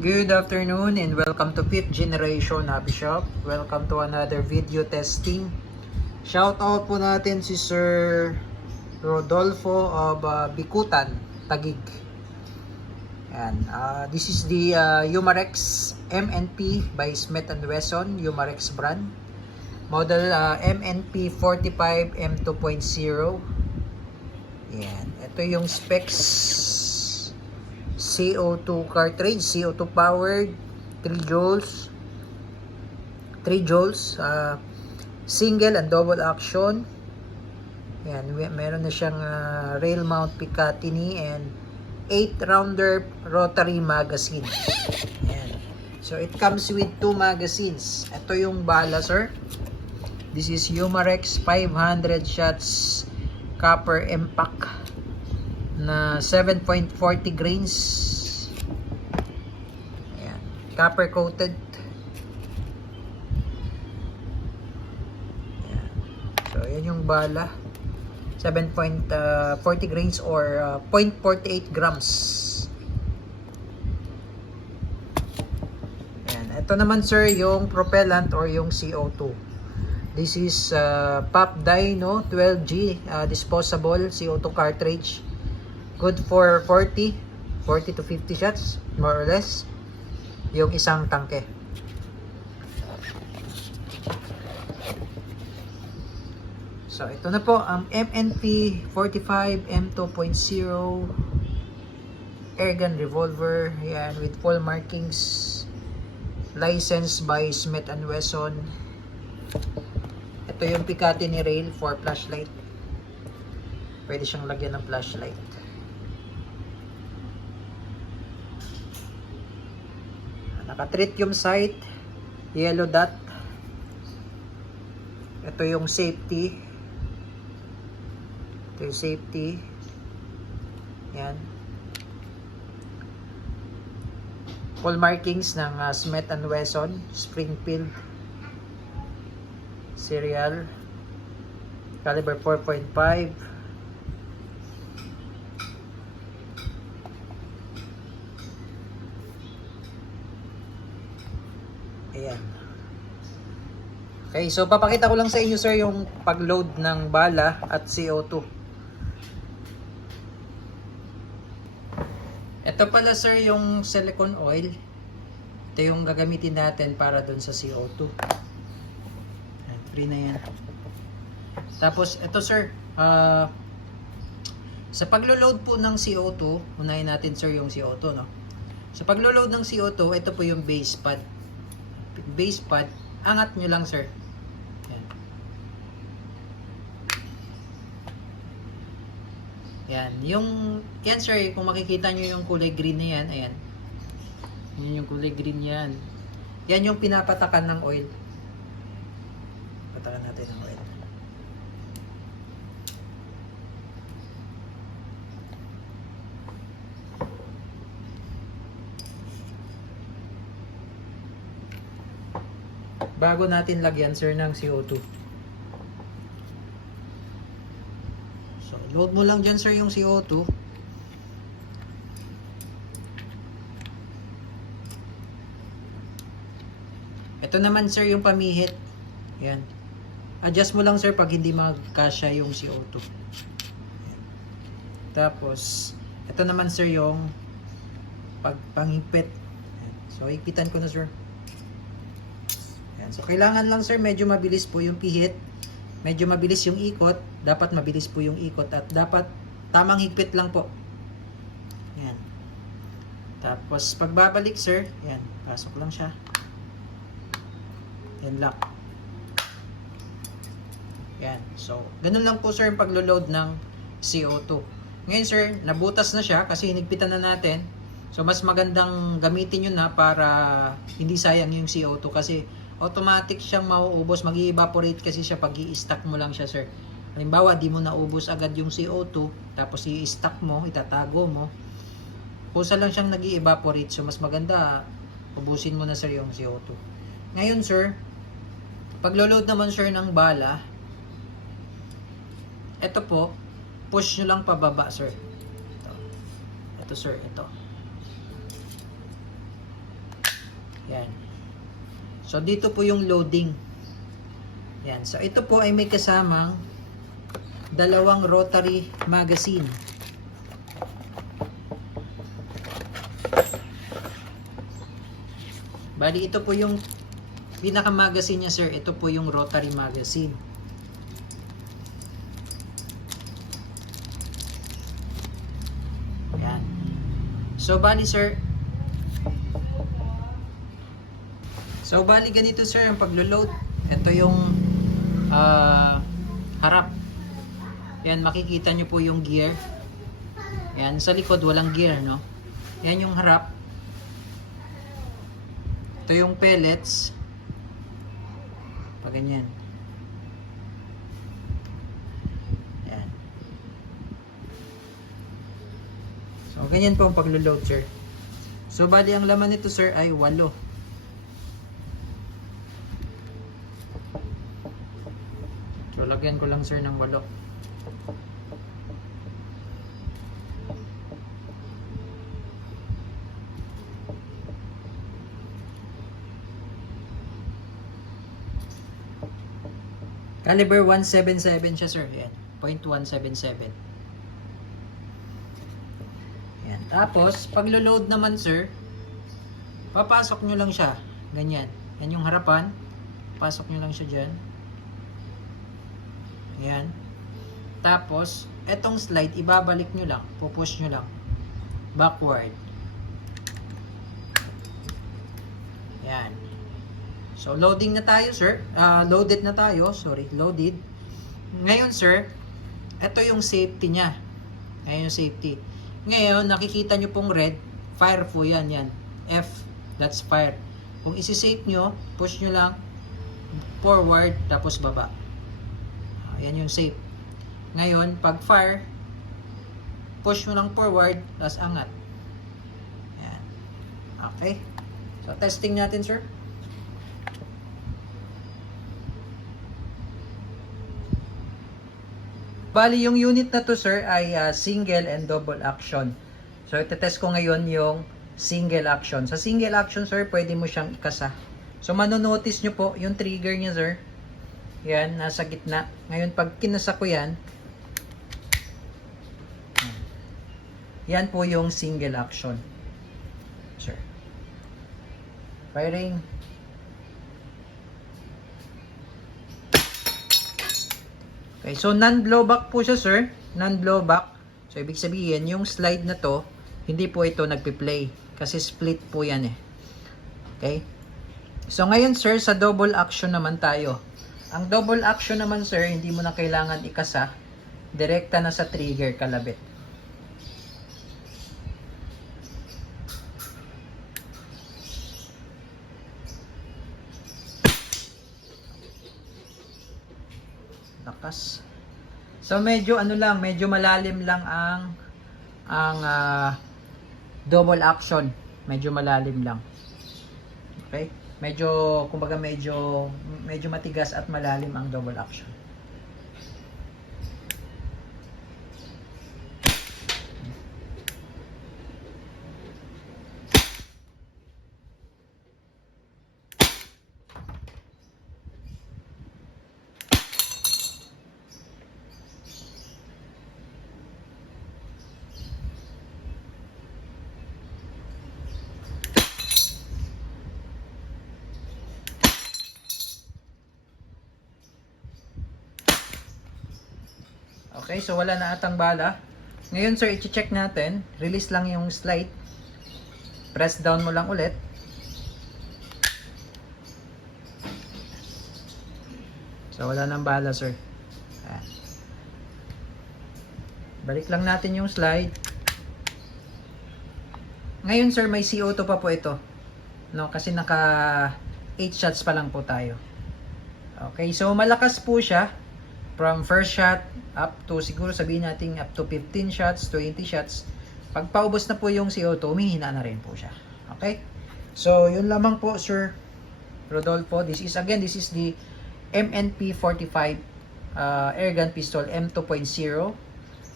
Good afternoon and welcome to 5th Generation Hobby Shop. Welcome to another video testing. Shout out po natin si Sir Rodolfo of Bikutan, Taguig. Yan. This is the Umarex MNP by Smith & Wesson, Umarex brand. Model MNP 45 M2.0. Yan. Ito yung specs. CO2 cartridge, CO2 powered, 3 joules, single and double action. Yan, meron na siyang rail mount Picatinny and 8 rounder rotary magazine. Yan. So it comes with 2 magazines. Ito yung bala, sir. This is Umarex 500 shots copper impact na 7.40 grains. Ayan. Copper coated. Ayan. So, yan yung bala. 7.40 grains or 0.48 grams. Ayan. Ito naman, sir, yung propellant or yung CO2. This is Pop Dyno 12G disposable CO2 cartridge. Good for 40 to 50 shots, more or less, yung isang tangke. So, ito na po ang MNP 45 M2.0 airgun revolver. Yan, with full markings. Licensed by Smith & Wesson. Ito yung Picatinny rail for flashlight. Pwede siyang lagyan ng flashlight. Naka-tritium sight, yellow dot. Ito yung safety. Ito yung safety. Yan. Full markings ng Smith & Wesson, Springfield. Serial. Caliber 4.5. Ayan. Okay, so papakita ko lang sa inyo, sir, yung pag-load ng bala at CO2. Ito pala, sir, yung silicone oil. Ito yung gagamitin natin para dun sa CO2. Ayan, free na yan. Tapos, ito, sir, sa paglo-load po ng CO2, unahin natin, sir, yung CO2, no? Sa paglo-load ng CO2, ito po yung base pad. Base pad, angat nyo lang, sir. Yan. Yan. Yan, sir, kung makikita nyo yung kulay green na yan, ayan. Yan yung kulay green yan. Yan yung pinapatakan ng oil. Patakan natin ng oil. Bago natin lagyan, sir, ng CO2. So, load mo lang dyan, sir, yung CO2. Ito naman, sir, yung pamihit. Yan. Adjust mo lang, sir, pag hindi magkasya yung CO2. Yan. Tapos, ito naman, sir, yung panghigpit. So, higpitan ko na, sir. So, kailangan lang, sir, medyo mabilis po yung pihit. Medyo mabilis yung ikot. Dapat mabilis po yung ikot. At dapat tamang higpit lang po. Yan. Tapos, pagbabalik, sir, yan. Pasok lang siya. Yan, lock. Yan. So, ganun lang po, sir, yung paglo-load ng CO2. Ngayon, sir, nabutas na siya kasi hinigpitan na natin. So, mas magandang gamitin yun na para hindi sayang yung CO2 kasi automatic siyang mauubos, mag-evaporate kasi siya pag i-stack mo lang siya, sir. Halimbawa, di mo naubos agad yung CO2, tapos i-stack mo, itatago mo, kusa lang siyang nag-evaporate. So, mas maganda, ubusin mo na, sir, yung CO2. Ngayon, sir, pag-load naman, sir, ng bala, ito po, push nyo lang pababa, sir. Ito, sir, ito. Yan. So, dito po yung loading. Yan. So, ito po ay may kasamang dalawang rotary magazine. Bali, ito po yung pinaka-magazine niya, sir. Ito po yung rotary magazine. Yan. So, bali, sir. So, bali ganito, sir, ang paglo-load. Ito yung harap. Yan, makikita nyo po yung gear. Yan, sa likod walang gear, no? Yan yung harap. Ito yung pellets. Pag ganyan. Yan. So, ganyan po ang paglo-load, sir. So, bali ang laman nito, sir, ay 8. So, lagyan ko lang, sir, ng 8. Caliber 177 siya, sir. Yan. .177. Yan. Tapos, pag lo-load naman, sir, papasok nyo lang siya. Ganyan. Yan yung harapan. Pasok nyo lang siya dyan. Yan. Tapos, etong slide, ibabalik nyo lang. Pupush nyo lang. Backward. Yan. So, loading na tayo, sir. Loaded na tayo. Sorry, loaded. Ngayon, sir, ito yung safety niya. Ayan yung safety. Ngayon, nakikita nyo pong red. Fire po yan, yan. F, that's fire. Kung isi-safe nyo, push nyo lang forward, tapos baba. Ayan yung safe. Ngayon, pag fire, push mo lang forward, tapos angat. Ayan. Okay. So, testing natin, sir. Bali, yung unit na to, sir, ay single and double action. So, itetest ko ngayon yung single action. Sa single action, sir, pwede mo siyang ikasa. So, manonotice nyo po, yung trigger niya, sir, yan, nasa gitna. Ngayon, pag kinasa ko yan, yan po yung single action. Sir. Firing. Okay, so non-blowback po siya, sir. Non-blowback. So, ibig sabihin, yung slide na to, hindi po ito nagpi-play. Kasi split po yan eh. Okay? So, ngayon, sir, sa double action naman tayo. Ang double action naman, sir, hindi mo na kailangan ikasa. Direkta na sa trigger kalabit. Lakas. So medyo ano lang, medyo malalim lang ang double action. Medyo malalim lang. Okay? Medyo kumbaga medyo matigas at malalim ang double action. Okay, so wala na atang bala. Ngayon, sir, i-check natin. Release lang yung slide. Press down mo lang ulit. So wala nang bala, sir. Balik lang natin yung slide. Ngayon, sir, may CO2 pa po ito. No, kasi naka 8 shots pa lang po tayo. Okay, so malakas po siya. From first shot up to, siguro sabihin natin up to 15 shots, 20 shots. Pag paubos na po yung CO2, humihina na rin po siya. Okay? So, yun lamang po, Sir Rodolfo. This is the MNP 45 airgun pistol M2.0,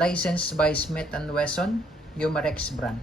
licensed by Smith & Wesson, Umarex brand.